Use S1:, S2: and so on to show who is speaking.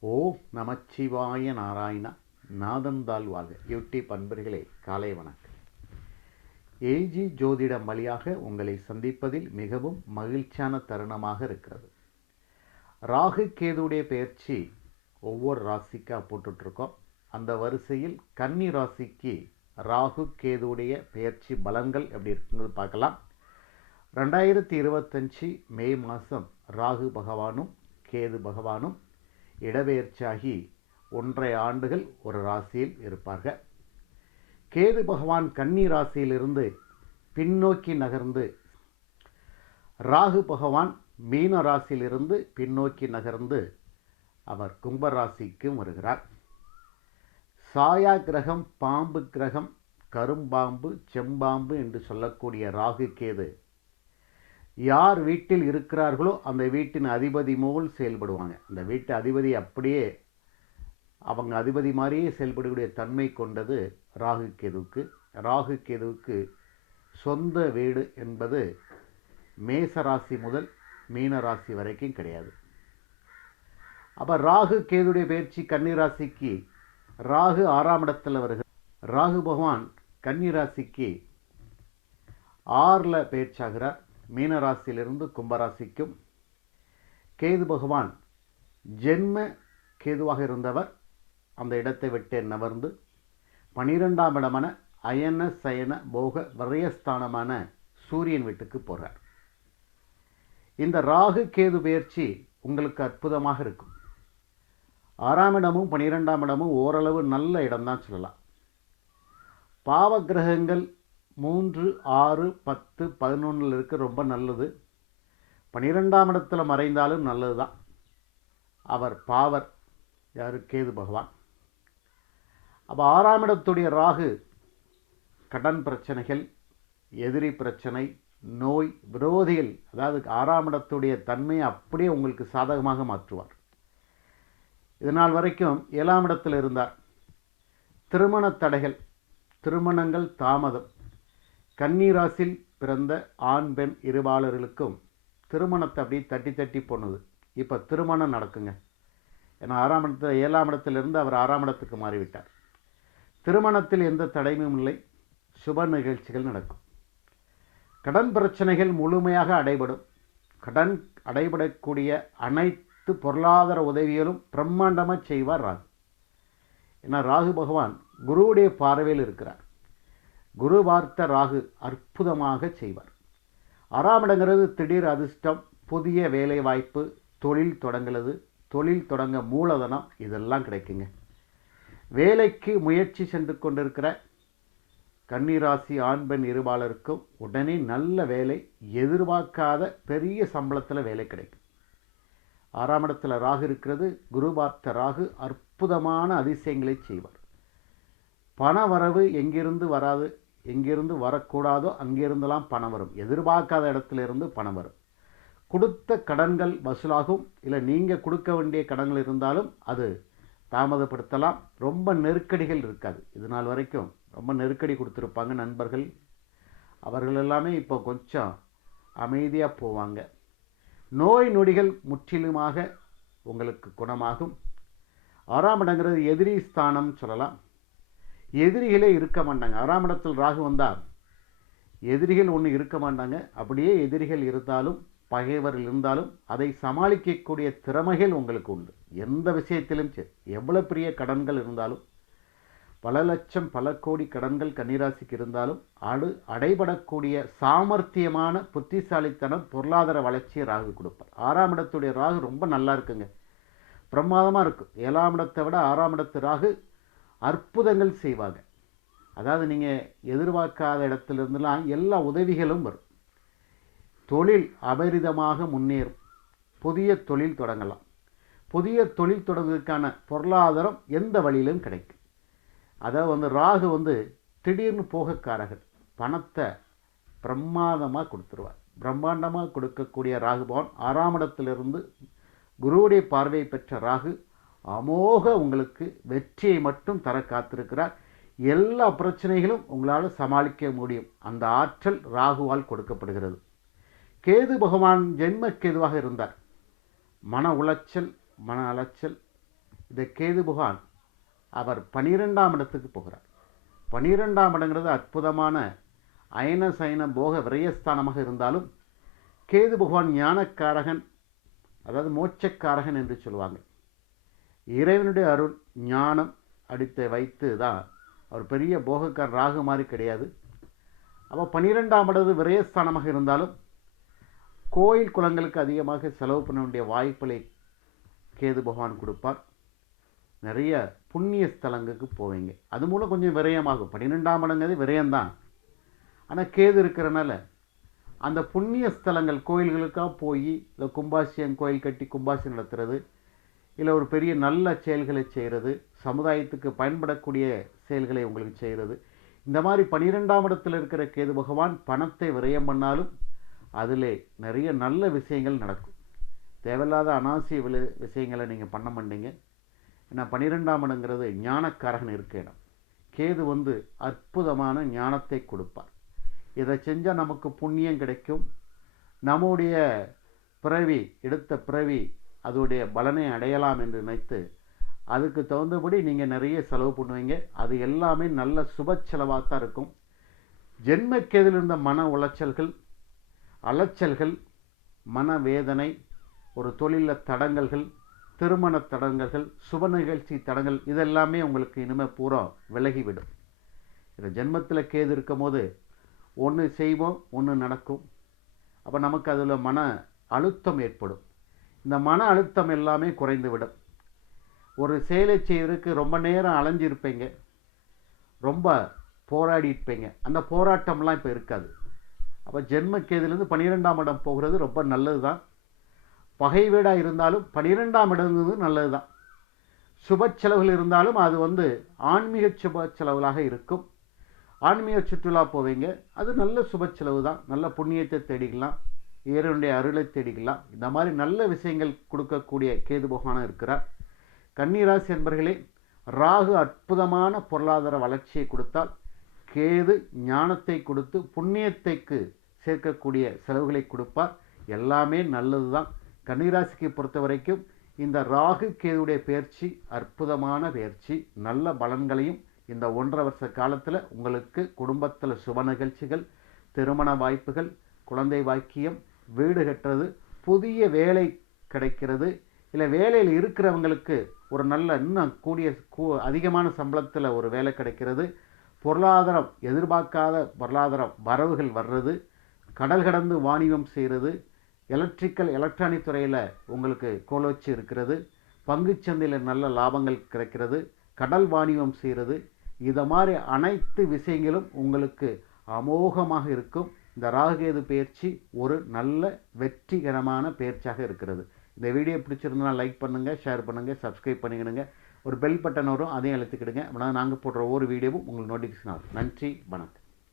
S1: ஓ நமச்சிவாய நாராயணா நாதந்தால் வாழ்க. யூடியூப் அன்பர்களே காலை வணக்கம். ஏஜி ஜோதிடம் வழியாக உங்களை சந்திப்பதில் மிகவும் மகிழ்ச்சியான தருணமாக இருக்கிறது. ராகு கேதுடைய பயிற்சி ஒவ்வொரு ராசிக்காக போட்டுட்ருக்கோம். அந்த வரிசையில் கன்னி ராசிக்கு ராகு கேதுடைய பெயர்ச்சி பலன்கள் எப்படி இருக்குங்கிறது பார்க்கலாம். ரெண்டாயிரத்தி இருபத்தஞ்சி மே மாதம் ராகு பகவானும் கேது பகவானும் இடபெயர்ச்சியாகி ஒன்றை ஆண்டுகள் ஒரு ராசியில் இருப்பார்கள். கேது பகவான் கன்னி ராசியிலிருந்து பின்னோக்கி நகர்ந்து ராகு பகவான் மீன ராசியிலிருந்து பின்னோக்கி நகர்ந்து அவர் கும்பராசிக்கும் வருகிறார். சாயா கிரகம் பாம்பு கிரகம் கரும்பாம்பு செம்பாம்பு என்று சொல்லக்கூடிய ராகு கேது யார் வீட்டில் இருக்கிறார்களோ அந்த வீட்டின் அதிபதி போல் செயல்படுவாங்க. அந்த வீட்டு அதிபதி அப்படியே அவங்க அதிபதி மாதிரியே செயல்படக்கூடிய தன்மை கொண்டது ராகு கேதுவுக்கு. ராகு கேதுவுக்கு சொந்த வீடு என்பது மேச ராசி முதல் மீன ராசி வரைக்கும் கிடையாது. அப்போ ராகு கேதுடைய பயிற்சி கன்னிராசிக்கு ராகு ஆறாம் இடத்தில் வருகிற ராகு பகவான் கன்னிராசிக்கு ஆறில் பயிற்சியாகிறார் மீனராசியிலிருந்து கும்பராசிக்கும் கேது பகவான் ஜென்ம கேதுவாக இருந்தவர். அந்த இடத்தை விட்டு நவர்ந்து பனிரெண்டாம் இடமான அயன சயன போக விரயஸ்தானமான சூரியன் வீட்டுக்கு போகிறார் இந்த ராகு கேது பயிற்சி உங்களுக்கு அற்புதமாக இருக்கும். ஆறாம் இடமும் பனிரெண்டாம் இடமும் ஓரளவு நல்ல இடம்தான் சொல்லலாம். பாவ கிரகங்கள் மூன்று ஆறு பத்து பதினொன்றில் இருக்க ரொம்ப நல்லது. பனிரெண்டாம் இடத்துல மறைந்தாலும் நல்லது தான் அவர் பாவர் யார்? கேது பகவான். அப்போ ஆறாம் இடத்துடைய ராகு கடன் பிரச்சனைகள் எதிரி பிரச்சனை நோய் விரோதிகள் அதாவது ஆறாம் இடத்துடைய தன்மையை அப்படியே உங்களுக்கு சாதகமாக மாற்றுவார். இதனால் வரைக்கும் ஏழாம் இடத்தில் இருந்தார். திருமண தடைகள் திருமணங்கள் தாமதம். கன்னிராசில் பிறந்த ஆண் பெண் இருபாளர்களுக்கும் திருமணத்தை அப்படியே தட்டி தட்டி போனது. இப்போ திருமணம் நடக்குங்க. ஏன்னா ஆறாம் இடத்துல ஏழாம் இடத்திலிருந்து அவர் ஆறாம் இடத்துக்கு மாறிவிட்டார். திருமணத்தில் எந்த தடையும் இல்லை. சுப நிகழ்ச்சிகள் நடக்கும். கடன் பிரச்சனைகள் முழுமையாக அடைபடும். கடன் அடைபடக்கூடிய அனைத்து பொருளாதார உதவிகளும் பிரம்மாண்டமாக செய்வார் ராகு. ஏன்னா ராகு பகவான் குருவுடைய பார்வையில் இருக்கிறார். குரு வார்த்த ராகு அற்புதமாக செய்வார். ஆறாம் இடங்கிறது திடீர் அதிர்ஷ்டம் புதிய வேலைவாய்ப்பு தொழில் தொடங்குறது தொழில் தொடங்க மூலதனம் இதெல்லாம் கிடைக்குங்க. வேலைக்கு முயற்சி சென்று கொண்டிருக்கிற கன்னிராசி ஆண் பெண் இருபாலருக்கும் உடனே நல்ல வேலை எதிர்பார்க்காத பெரிய சம்பளத்தில் வேலை கிடைக்கும். ஆறாம் இடத்துல ராகு இருக்கிறது குரு பார்த்த ராகு அற்புதமான அதிசயங்களை செய்வார். பண வரவு எங்கிருந்து வராது? எங்கிருந்து வரக்கூடாதோ அங்கிருந்தெல்லாம் பணம் வரும். எதிர்பார்க்காத இடத்துல இருந்து பணம் வரும். கொடுத்த கடன்கள் வசூலாகும். இல்லை நீங்கள் கொடுக்க வேண்டிய கடன்கள் இருந்தாலும் அது தாமதப்படுத்தலாம். ரொம்ப நெருக்கடிகள் இருக்காது. இது நாள் வரைக்கும் ரொம்ப நெருக்கடி கொடுத்துருப்பாங்க நண்பர்கள். அவர்கள் எல்லாமே இப்போ கொஞ்சம் அமைதியாக போவாங்க. நோய் நொடிகள் முற்றிலுமாக உங்களுக்கு குணமாகும். ஆறாம் இடங்கிறது எதிரி ஸ்தானம் சொல்லலாம். எதிரிகளே இருக்க மாட்டாங்க. ஆறாம் இடத்தில் ராகு வந்தால் எதிரிகள் ஒன்று இருக்க மாட்டாங்க. அப்படியே எதிரிகள் இருந்தாலும் பகைவர்கள் இருந்தாலும் அதை சமாளிக்கக்கூடிய திறமைகள் உங்களுக்கு உண்டு. எந்த விஷயத்திலும் சரி. எவ்வளோ பெரிய கடன்கள் இருந்தாலும் பல லட்சம் பல கோடி கடன்கள் கன்னிராசிக்கு இருந்தாலும் அடு அடைபடக்கூடிய சாமர்த்தியமான புத்திசாலித்தனம் பொருளாதார வளர்ச்சியை ராகு கொடுப்பார். ஆறாம் இடத்துடைய ராகு ரொம்ப நல்லா இருக்குங்க. பிரமாதமாக இருக்கும். ஏழாம் இடத்தை விட ஆறாம் இடத்து ராகு அற்புதங்கள் செய்வாங்க. அதாவது நீங்கள் எதிர்பார்க்காத இடத்துலேருந்துலாம் எல்லா உதவிகளும் வரும். தொழில் அபரிதமாக முன்னேறும். புதிய தொழில் தொடங்கலாம். புதிய தொழில் தொடங்குவதற்கான பொருளாதாரம் எந்த வழியிலும் கிடைக்கும். அதாவது வந்து ராகு வந்து திடீர்னு போகக்காரகர் பணத்தை பிரம்மாதமாக கொடுத்துருவார். பிரம்மாண்டமாக கொடுக்கக்கூடிய ராகுபவன் ஆறாம் இடத்திலிருந்து குருவுடைய பார்வை பெற்ற ராகு அமோக உங்களுக்கு வெற்றியை மட்டும் தர காத்திருக்கிறார். எல்லா பிரச்சனைகளும் உங்களால் சமாளிக்க முடியும். அந்த ஆற்றல் ராகுவால் கொடுக்கப்படுகிறது. கேது பகவான் ஜென்ம கேதுவாக இருந்தார். மன உளைச்சல் மன அலைச்சல். இந்த கேது பகவான் அவர் பனிரெண்டாம் இடத்துக்கு போகிறார். பனிரெண்டாம் இடங்கிறது அற்புதமான அயன சயன போக விரயஸ்தானமாக இருந்தாலும் கேது பகவான் ஞானக்காரகன் அதாவது மோட்சக்காரகன் என்று சொல்லுவாங்க. இறைவனுடைய அருள் ஞானம் அடித்து வைத்து தான் அவர் பெரிய போகக்கார் ராகு மாதிரி கிடையாது. அப்போ பன்னிரெண்டாம் இடது விரயஸ்தானமாக இருந்தாலும் கோயில் குளங்களுக்கு அதிகமாக செலவு பண்ண வேண்டிய வாய்ப்புகளை கேது பகவான் கொடுப்பார். நிறைய புண்ணிய ஸ்தலங்களுக்கு போவீங்க. அது மூலம் கொஞ்சம் விரயமாகும். பன்னிரெண்டாம் இடங்கிறது விரயம்தான். ஆனால் கேது இருக்கிறனால அந்த புண்ணிய ஸ்தலங்கள் கோயில்களுக்காக போய் இந்த கும்பாசியம் கோயில் கட்டி கும்பாசியம் நடத்துறது இல்லை ஒரு பெரிய நல்ல செயல்களை செய்கிறது சமுதாயத்துக்கு பயன்படக்கூடிய செயல்களை உங்களுக்கு செய்கிறது இந்த மாதிரி பனிரெண்டாம் இடத்துல இருக்கிற கேது பகவான் பணத்தை விரயம் பண்ணாலும் அதில் நிறைய நல்ல விஷயங்கள் நடக்கும். தேவையில்லாத அனாவசிய விழு விஷயங்களை நீங்கள் பண்ண மாட்டீங்க. ஏன்னா பன்னிரெண்டாம் இடங்கிறது ஞானக்காரகன் இருக்க இடம். கேது வந்து அற்புதமான ஞானத்தை கொடுப்பார். இதை செஞ்சால் நமக்கு புண்ணியம் கிடைக்கும். நம்முடைய பிறவி எடுத்த பிறவி அதோடைய பலனை அடையலாம் என்று நினைத்து அதுக்கு தகுந்தபடி நீங்கள் நிறைய செலவு பண்ணுவீங்க. அது எல்லாமே நல்ல சுப செலவாக தான் இருக்கும் ஜென்மக்கேதில் இருந்த மன உளைச்சல்கள் அலைச்சல்கள் மனவேதனை ஒரு தொழிலில் தடங்கல்கள் திருமண தடங்கல்கள் சுப நிகழ்ச்சி தடங்கள் இதெல்லாமே உங்களுக்கு இனிமேல் பூரா விலகிவிடும். இந்த ஜென்மத்தில் கேது இருக்கும் போது ஒன்று செய்வோம் ஒன்று நடக்கும். அப்போ நமக்கு அதில் மன அழுத்தம் ஏற்படும். இந்த மன அழுத்தம் எல்லாமே குறைந்து விடும் ஒரு செயலை செய்வதற்கு ரொம்ப நேரம் அலைஞ்சிருப்பீங்க. ரொம்ப போராடிருப்பீங்க அந்த போராட்டம்லாம் இப்போ இருக்காது. அப்போ ஜென்மக்கேதுலேருந்து பன்னிரெண்டாம் இடம் போகிறது ரொம்ப நல்லது தான் பகை வீடாக இருந்தாலும் பன்னிரெண்டாம் இடங்கிறது நல்லது தான் சுப செலவுகள் இருந்தாலும் அது வந்து ஆன்மீக சுப செலவுகளாக இருக்கும். ஆன்மீக சுற்றுலா போவீங்க. அது நல்ல சுப செலவு தான் நல்ல புண்ணியத்தை தேடிக்கலாம். இறைவனுடைய அருளை தேடிக்கலாம். இந்த மாதிரி நல்ல விஷயங்கள் கொடுக்கக்கூடிய கேது பகவானாக இருக்கிறார். கன்னிராசி என்பர்களே ராகு அற்புதமான பொருளாதார வளர்ச்சியை கொடுத்தால் கேது ஞானத்தை கொடுத்து புண்ணியத்தைக்கு சேர்க்கக்கூடிய செலவுகளை கொடுப்பார். எல்லாமே நல்லது தான் கன்னிராசிக்கு பொறுத்த வரைக்கும் இந்த ராகு கேதுடைய பயிற்சி அற்புதமான பயிற்சி நல்ல பலன்களையும் இந்த ஒன்றரை வருஷ காலத்தில் உங்களுக்கு குடும்பத்தில் சுப நிகழ்ச்சிகள் திருமண வாய்ப்புகள் குழந்தை வாக்கியம் வீடு கட்டுறது புதிய வேலை கிடைக்கிறது. இல்லை வேலையில் இருக்கிறவங்களுக்கு ஒரு நல்ல இன்னும் கூடிய கூ அதிகமான சம்பளத்தில் ஒரு வேலை கிடைக்கிறது. பொருளாதாரம் எதிர்பார்க்காத பொருளாதார வரவுகள் வர்றது. கடல் கடந்து வாணிபம் செய்கிறது. எலக்ட்ரிக்கல் எலக்ட்ரானிக் துறையில் உங்களுக்கு கோலோச்சி இருக்கிறது. பங்குச்சந்தையில் நல்ல லாபங்கள் கிடைக்கிறது. கடல் வாணிபம் செய்கிறது. இதை மாதிரி அனைத்து விஷயங்களும் உங்களுக்கு அமோகமாக இருக்கும். இந்த ராகுகேது பயிற்சி ஒரு நல்ல வெற்றிகரமான பயிற்சியாக இருக்கிறது. இந்த வீடியோ பிடிச்சிருந்தா லைக் பண்ணுங்கள் ஷேர் பண்ணுங்கள் சப்ஸ்கிரைப் பண்ணிக்கிடுங்க. ஒரு பெல் பட்டன் வரும் அதையும் அழுத்திக்கிடுங்க. அப்படின்னா நாங்கள் போடுற ஒவ்வொரு வீடியோவும் உங்களுக்கு நோட்டிஃபிகேஷன் ஆகும். நன்றி வணக்கம்.